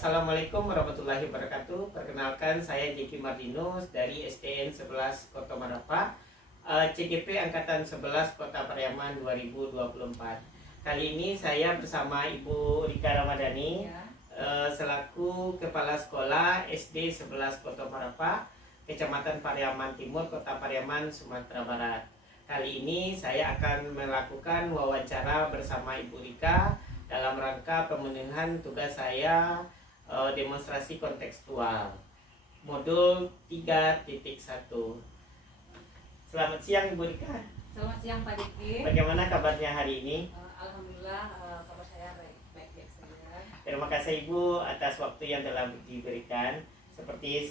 Assalamualaikum warahmatullahi wabarakatuh. Perkenalkan, saya Jeki Mardinus dari SDN 11 Kota Marapa, CGP Angkatan 11 Kota Pariaman 2024. Kali ini saya bersama Ibu Rika Ramadhani Ya. selaku Kepala Sekolah SD 11 Kota Marapa, Kecamatan Pariaman Timur, Kota Pariaman, Sumatera Barat. Kali ini saya akan melakukan wawancara bersama Ibu Rika dalam rangka pemenuhan tugas saya demonstrasi kontekstual modul 3.1. Selamat siang Ibu Rika. Selamat siang Pak Diki. Bagaimana kabarnya hari ini? Alhamdulillah kabar saya baik-baik saja. Terima kasih Ibu atas waktu yang telah diberikan. Seperti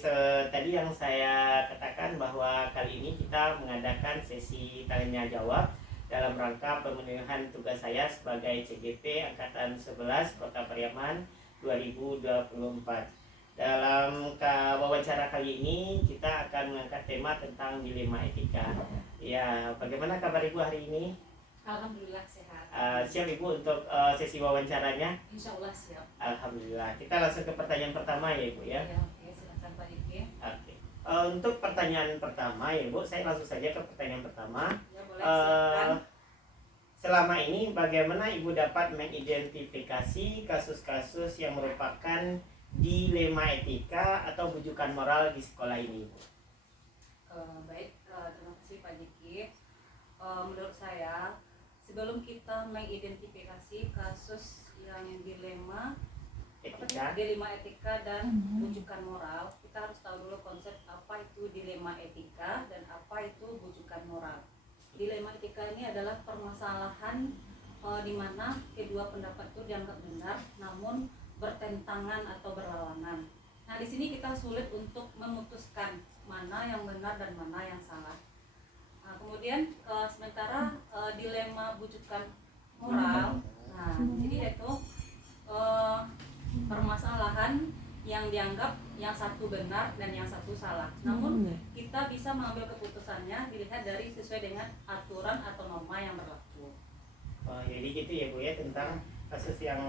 tadi yang saya katakan bahwa kali ini kita mengadakan sesi tanya jawab dalam rangka pemenuhan tugas saya sebagai CGP Angkatan 11 Kota Pariaman 2024. Dalam wawancara kali ini kita akan mengangkat tema tentang dilema etika. Ya, bagaimana kabar Ibu hari ini? Alhamdulillah sehat. Siap Ibu untuk sesi wawancaranya? Insya Allah siap. Alhamdulillah. Kita langsung ke pertanyaan pertama ya Ibu ya. Ya, oke, silakan Pak Diki. Oke. Untuk pertanyaan pertama ya Bu, saya langsung saja ke pertanyaan pertama. Ya, boleh silakan. Selama ini bagaimana Ibu dapat mengidentifikasi kasus-kasus yang merupakan dilema etika atau bujukan moral di sekolah ini, Bu? Baik, terima kasih Pak Diki. Menurut saya, sebelum kita mengidentifikasi kasus yang dilema etika dan bujukan moral, kita harus tahu dulu konsep apa itu dilema etika dan apa itu bujukan moral. Dilema etika ini adalah permasalahan di mana kedua pendapat itu dianggap benar, namun bertentangan atau berlawanan. Nah, di sini kita sulit untuk memutuskan mana yang benar dan mana yang salah. Nah, kemudian sementara dilema bujukan moral, nah jadi yaitu permasalahan yang dianggap yang satu benar dan yang satu salah. Namun kita bisa mengambil keputusannya dilihat dari sesuai dengan aturan atau norma yang berlaku. Jadi gitu ya Bu ya, tentang kasus yang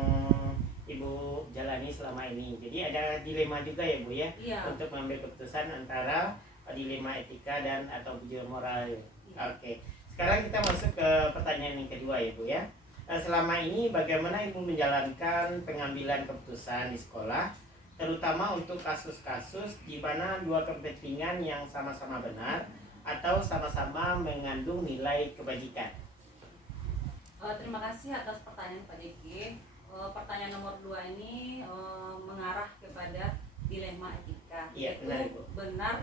Ibu jalani selama ini. Jadi ada dilema juga ya Bu ya, Iya. untuk mengambil keputusan antara dilema etika dan atau bujukan moral. Iya. Oke. Sekarang kita masuk ke pertanyaan yang kedua ya Bu ya. Selama ini bagaimana Ibu menjalankan pengambilan keputusan di sekolah, terutama untuk kasus-kasus di mana dua kepentingan yang sama-sama benar atau sama-sama mengandung nilai kebajikan? Terima kasih atas pertanyaan Pak Diki. Pertanyaan nomor 2 ini mengarah kepada dilema etika, Iya, yaitu benar, Ibu. benar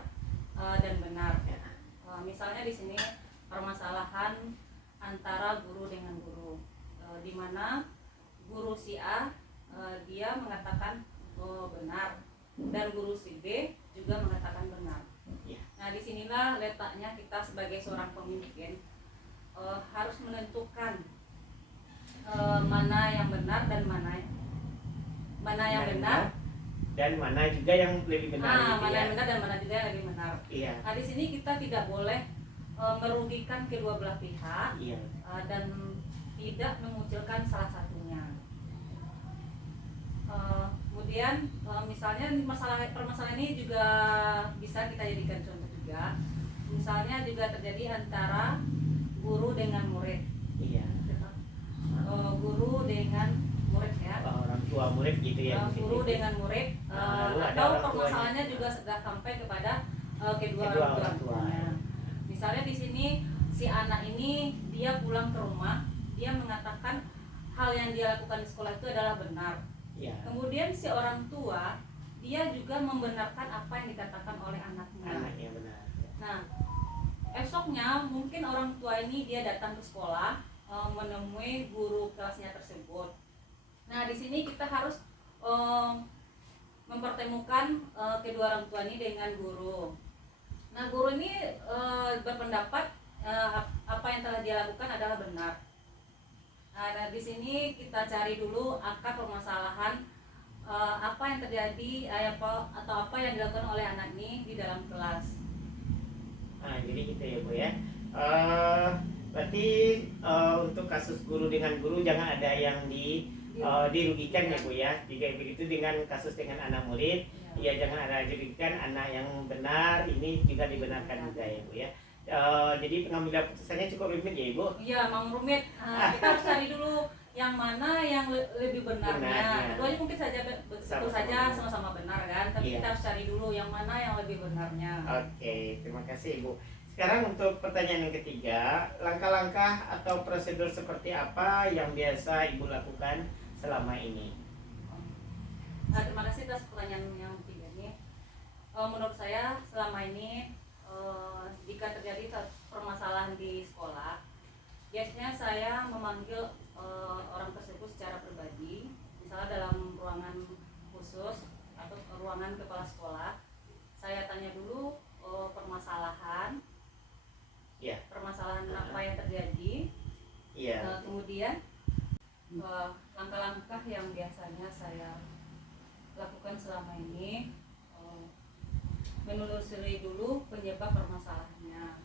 dan benar. Ya. Misalnya di sini permasalahan antara guru dengan guru, di mana guru si A dia mengatakan benar dan guru si B juga mengatakan benar. Ya. Nah, disinilah letaknya kita sebagai seorang pemimpin harus menentukan mana yang benar dan mana yang benar dan mana juga yang lebih benar. Gitu mana ya. yang benar dan mana juga yang lebih benar. Iya. Nah, di sini kita tidak boleh merugikan kedua belah pihak Iya. dan tidak mengucilkan salah satunya. Kemudian misalnya permasalahan ini juga bisa kita jadikan contoh juga. Misalnya juga terjadi antara guru dengan murid. Iya. Guru dengan murid ya. Orang tua murid gitu ya. Guru dengan murid Lalu ada atau orang permasalahannya tuanya. juga sudah sampai kepada kedua Orang orang tua. tuanya. Misalnya di sini si anak ini dia pulang ke rumah, dia mengatakan hal yang dia lakukan di sekolah itu adalah benar. Iya. Kemudian si orang tua dia juga membenarkan apa yang dikatakan oleh anaknya. Anaknya benar. Nah, esoknya mungkin orang tua ini dia datang ke sekolah menemui guru kelasnya tersebut. Nah, di sini kita harus mempertemukan kedua orang tua ini dengan guru. Nah, guru ini berpendapat apa yang telah dia lakukan adalah benar. Nah, di sini kita cari dulu akar permasalahan apa yang terjadi atau apa yang dilakukan oleh anak ini di dalam kelas. Nah, jadi gitu ya Bu ya. Berarti untuk kasus guru dengan guru jangan ada yang dirugikan ya Bu ya. Jika begitu dengan kasus dengan anak murid, ya jangan ada dirugikan, anak yang benar ini juga dibenarkan juga ya Bu ya. Jadi pengambilan putusannya cukup rumit ya Ibu. Iya, memang rumit. Kita harus cari dulu yang mana yang lebih benarnya. Keduanya mungkin saja betul saja sama-sama benar kan, tapi kita harus cari dulu yang mana yang lebih benarnya. Oke, terima kasih Ibu. Sekarang untuk pertanyaan yang ketiga, langkah-langkah atau prosedur seperti apa yang biasa Ibu lakukan selama ini? Terima kasih atas pertanyaan yang ketiga ini. Menurut saya selama ini jika terjadi permasalahan di sekolah, biasanya saya memanggil orang tersebut secara pribadi, misalnya dalam ruangan khusus atau ruangan kepala sekolah. Saya tanya dulu permasalahan apa yang terjadi. Kemudian langkah-langkah yang biasanya saya lakukan selama ini, menelusuri dulu penyebab permasalahannya.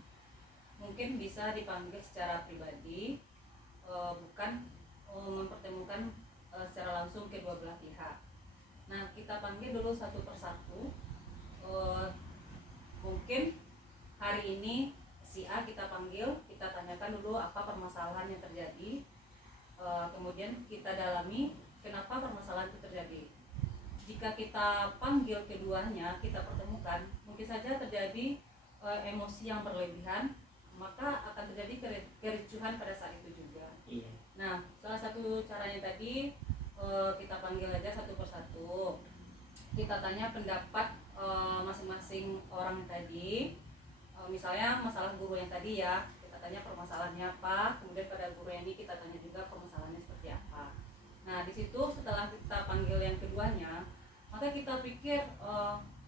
Mungkin bisa dipanggil secara pribadi, bukan mempertemukan secara langsung kedua belah pihak. Nah, kita panggil dulu satu persatu. Mungkin hari ini si A kita panggil, kita tanyakan dulu apa permasalahan yang terjadi. Kemudian kita dalami kenapa permasalahan itu terjadi. Jika kita panggil keduanya, kita pertemukan, mungkin saja terjadi emosi yang berlebihan, maka akan terjadi kericuhan pada saat itu juga. Nah, salah satu caranya tadi kita panggil aja satu persatu. Kita tanya pendapat masing-masing orang tadi. Misalnya masalah guru yang tadi ya, kita tanya permasalahannya apa, kemudian pada guru yang ini kita tanya juga permasalahannya seperti apa. Nah, di situ setelah kita panggil yang keduanya, maka kita pikir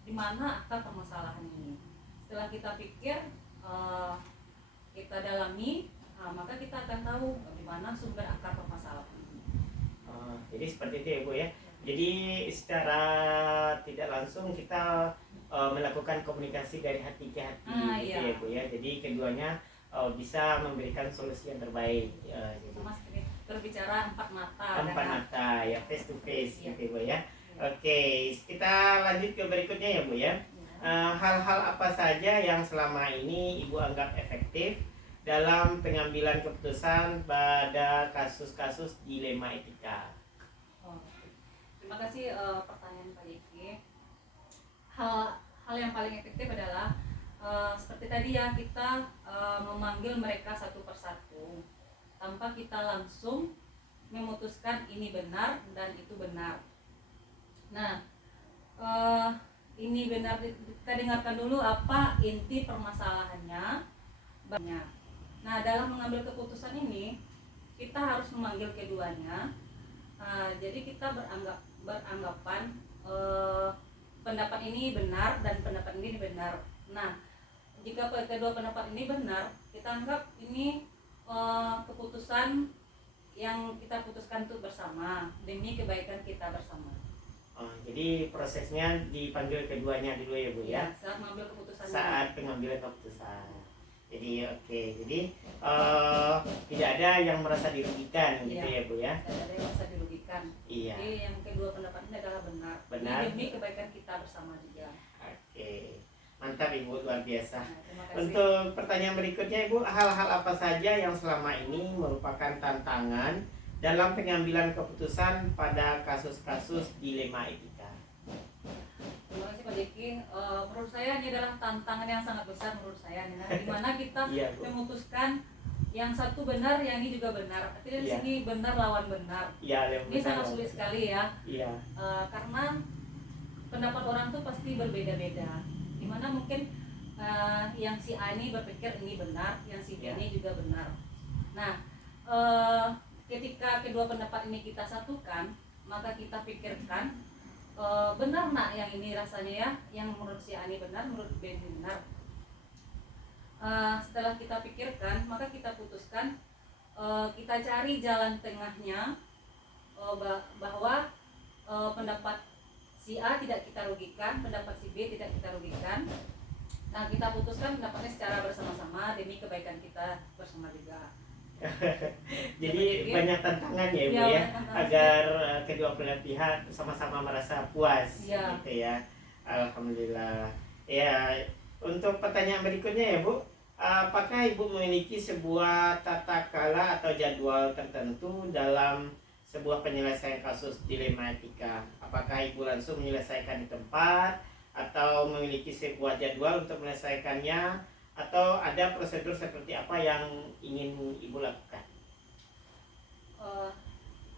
di mana akar permasalahan ini. Setelah kita pikir, kita dalami, maka kita akan tahu di mana sumber akar permasalahan ini. Jadi seperti itu ya Bu ya. Jadi secara tidak langsung kita melakukan komunikasi dari hati ke hati gitu ya Bu ya. Jadi keduanya bisa memberikan solusi yang terbaik. Sama seperti berbicara empat mata ya, face to face gitu ya Bu ya. Oke, kita lanjut ke berikutnya ya Bu ya. Hal-hal apa saja yang selama ini Ibu anggap efektif dalam pengambilan keputusan pada kasus-kasus dilema etika? Terima kasih pertanyaan Pak Yeki. Hal yang paling efektif adalah seperti tadi ya, kita memanggil mereka satu persatu tanpa kita langsung memutuskan ini benar dan itu benar. Nah, ini benar, kita dengarkan dulu apa inti permasalahannya. Nah, dalam mengambil keputusan ini kita harus memanggil keduanya. Jadi kita beranggapan pendapat ini benar dan pendapat ini benar. Nah, jika kedua pendapat ini benar, kita anggap ini keputusan yang kita putuskan untuk bersama demi kebaikan kita bersama. Jadi prosesnya dipanggil keduanya dulu ya Bu ya. Saat mengambil keputusan. Saat pengambilan keputusan. Jadi oke, jadi tidak ada yang merasa dirugikan gitu ya Bu ya. Tidak ada yang merasa dirugikan. Jadi yang kedua pendapat ini adalah benar. Demi kebaikan kita bersama juga. Oke, mantap Ibu, luar biasa. Nah, untuk pertanyaan berikutnya Ibu, hal-hal apa saja yang selama ini merupakan tantangan dalam pengambilan keputusan pada kasus-kasus dilema etika? Terima kasih Pak Jeki. Menurut saya ini adalah tantangan yang sangat besar menurut saya, di mana kita memutuskan yang satu benar, yang ini juga benar. Artinya di sini benar lawan benar. Ini sangat sulit sekali ya. Karena pendapat orang tuh pasti berbeda-beda. Dimana mungkin yang si A ini berpikir ini benar, yang si B ini juga benar. Nah, ketika kedua pendapat ini kita satukan, maka kita pikirkan benar nak yang ini rasanya ya, yang menurut si A ini benar, menurut B ini benar. Setelah kita pikirkan, maka kita putuskan, kita cari jalan tengahnya, bahwa pendapat si A tidak kita rugikan, pendapat si B tidak kita rugikan. Nah, kita putuskan pendapatnya secara bersama-sama demi kebaikan kita bersama juga. Jadi banyak tantangan ya Ibu Iya, ya, banyak tantangan. agar kedua belah pihak sama-sama merasa puas Iya. gitu ya. Alhamdulillah. Ya, untuk pertanyaan berikutnya ya Bu, apakah Ibu memiliki sebuah tata cara atau jadwal tertentu dalam sebuah penyelesaian kasus dilema etika? Apakah Ibu langsung menyelesaikan di tempat atau memiliki sebuah jadwal untuk menyelesaikannya, atau ada prosedur seperti apa yang ingin Ibu lakukan?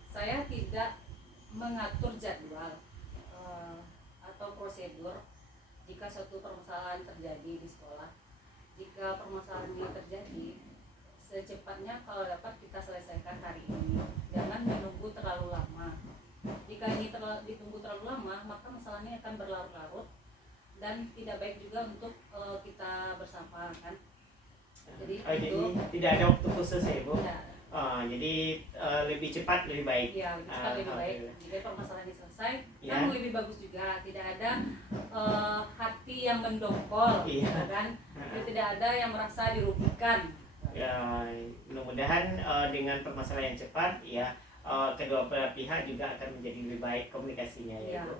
Saya tidak mengatur jadwal atau prosedur jika suatu permasalahan terjadi di sekolah. Jika permasalahan ini terjadi, secepatnya kalau dapat kita selesaikan hari ini, jangan menunggu terlalu lama. Jika ini ditunggu terlalu lama, maka masalahnya akan berlarut-larut dan tidak baik juga untuk kita bersama kan. Jadi Jadi tidak ada waktu khusus ya Bu? ya, Jadi lebih cepat lebih baik. ya lebih cepat lebih baik. Alhamdulillah. Jika permasalahan ini selesai, Ya. kan lebih bagus juga. Tidak ada hati yang mendongkol, Iya. kan? Jadi tidak ada yang merasa dirugikan. Ya, mudah-mudahan dengan permasalahan yang cepat ya, kedua belah pihak juga akan menjadi lebih baik komunikasinya ya Ya. Bu.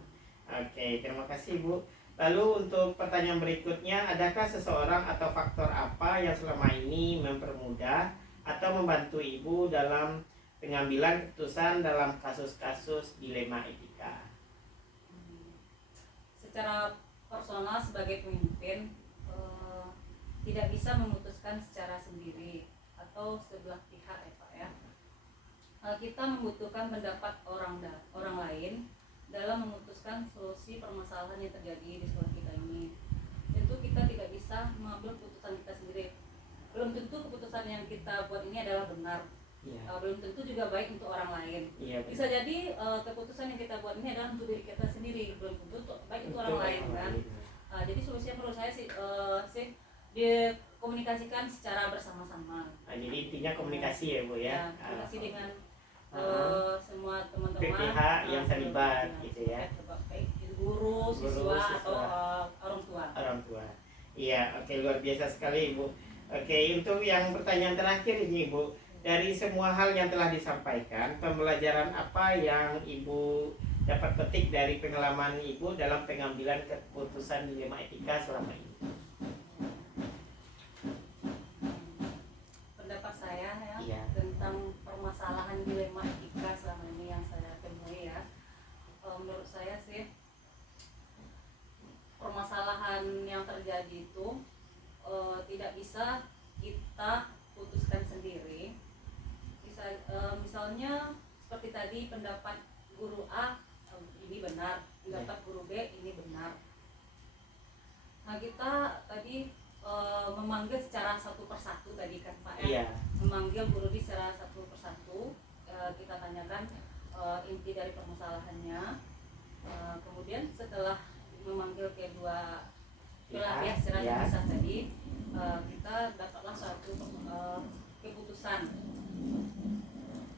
Oke, terima kasih Bu. Lalu untuk pertanyaan berikutnya, adakah seseorang atau faktor apa yang selama ini mempermudah atau membantu Ibu dalam pengambilan keputusan dalam kasus-kasus dilema etika? Secara personal sebagai pemimpin tidak bisa memutuskan secara sendiri atau sebelah pihak ya Pak ya. Kita membutuhkan pendapat orang lain dalam memutuskan solusi permasalahan yang terjadi di sekolah kita ini. Tentu kita tidak bisa mengambil keputusan kita sendiri. Belum tentu keputusan yang kita buat ini adalah benar. Iya. Belum tentu juga baik untuk orang lain. Iya, Bisa jadi keputusan yang kita buat ini adalah untuk diri kita sendiri, belum tentu baik untuk orang lain kan. Jadi solusinya menurut saya sih dikomunikasikan secara bersama-sama. Jadi intinya komunikasi ya Bu ya. Komunikasi dengan semua teman-teman, pihak yang terlibat ya, gitu ya. baik itu guru, siswa atau orang tua. Orang tua. Iya, oke, luar biasa sekali Ibu. Oke, untuk yang pertanyaan terakhir ini Ibu, dari semua hal yang telah disampaikan, pembelajaran apa yang Ibu dapat petik dari pengalaman Ibu dalam pengambilan keputusan dilema etika selama ini? Pendapat saya ya, Iya. tentang permasalahan dilema etika selama ini yang saya temui ya, menurut saya sih permasalahan yang terjadi itu tidak bisa kita putuskan sendiri. Misalnya seperti tadi pendapat guru A ini benar, pendapat guru B ini benar. Nah kita tadi memanggil secara satu persatu tadi kan Pak ya, Iya. memanggil guru B secara satu persatu, kita tanyakan inti dari permasalahannya. Kemudian setelah memanggil kedua belah pihak secara Ya. terpisah tadi, kita dapatlah suatu keputusan.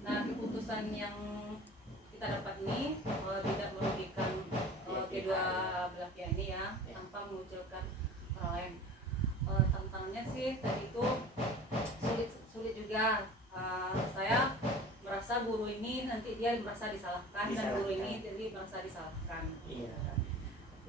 Nah keputusan yang kita dapat ini tidak merugikan kedua belah pihak ini ya, tanpa mengucilkan orang lain. Tantangannya sih tadi itu sulit juga. Saya merasa guru ini nanti dia merasa disalahkan, dan guru ini jadi merasa disalahkan. Iya.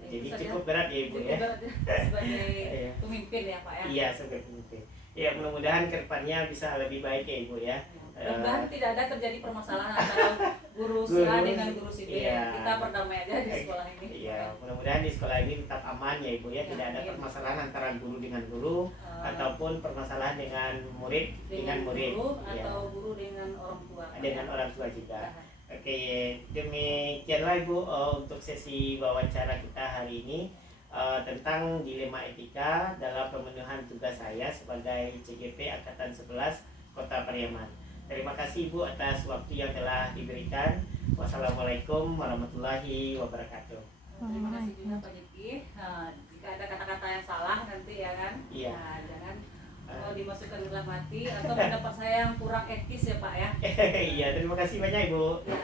Ya, Jadi itu saja. cukup berat ya Ibu ya. Cukup berat sebagai Iya. pemimpin ya Pak ya. Iya, sebagai pemimpin. Ya, mudah-mudahan ke depannya bisa lebih baik ya Ibu ya. Mudah-mudahan tidak ada terjadi permasalahan antara guru si A dengan guru si B. Iya. Kita berdamai aja di sekolah ini. Iya, mudah-mudahan di sekolah ini tetap aman ya Ibu ya. Tidak ada Iya. permasalahan antara guru dengan guru ataupun permasalahan dengan murid dengan murid. guru Iya. atau guru dengan orang tua. Dengan orang tua juga. Ya. Oke, demikianlah Ibu untuk sesi wawancara kita hari ini tentang dilema etika dalam pemenuhan tugas saya sebagai CGP Angkatan 11 Kota Pariaman. Terima kasih Ibu atas waktu yang telah diberikan. Wassalamualaikum warahmatullahi wabarakatuh. Terima kasih juga Pak Jeki. Jika ada kata-kata yang salah nanti ya kan, Iya. jangan dimasukkan dalam hati atau pendapat saya yang kurang etis ya Pak ya. Iya, terima kasih banyak Ibu. Ya,